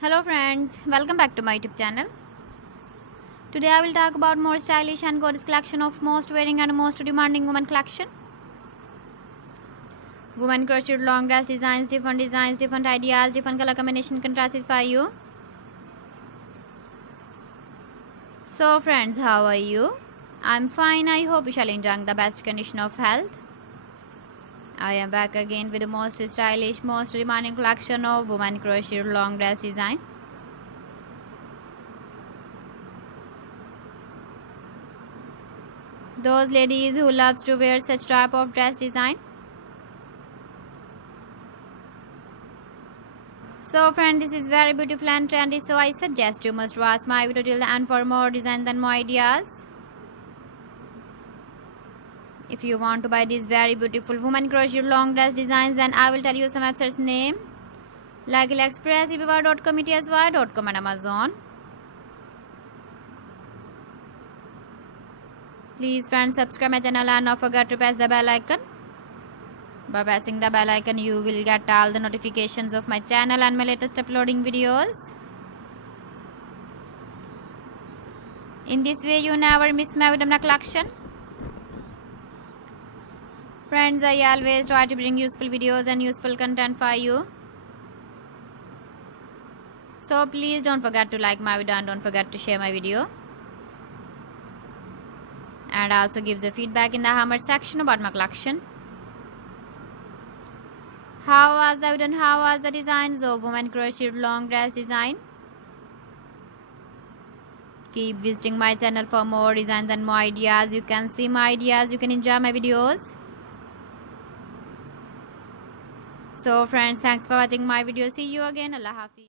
Hello friends, welcome back to my YouTube channel. Today I will talk about more stylish and gorgeous collection of most wearing and most demanding women collection. Women crocheted long dress designs, different ideas, different color combination contrasts for you. So friends, how are you? I'm fine. I hope you shall enjoy the best condition of health. I am back again with the most stylish, most demanding collection of women crocheted long dress design. Those ladies who loves to wear such type of dress design. So friends, this is very beautiful and trendy, so I suggest you must watch my video till the end for more designs and more ideas. If you want to buy these very beautiful women crochet long dress designs, then I will tell you some websites name like AliExpress, eBay.com, ETSY.com and Amazon. Please friends, subscribe my channel and not forget to press the bell icon. By pressing the bell icon, you will get all the notifications of my channel and my latest uploading videos. In this way, you never miss my video collection. Friends, I always try to bring useful videos and useful content for you. So please don't forget to like my video and don't forget to share my video. And also give the feedback in the comment section about my collection. How was the video and how was the designs of women crocheted long dress design? Keep visiting my channel for more designs and more ideas. You can see my ideas, you can enjoy my videos. So friends, thanks for watching my video. See you again. Allah Hafiz.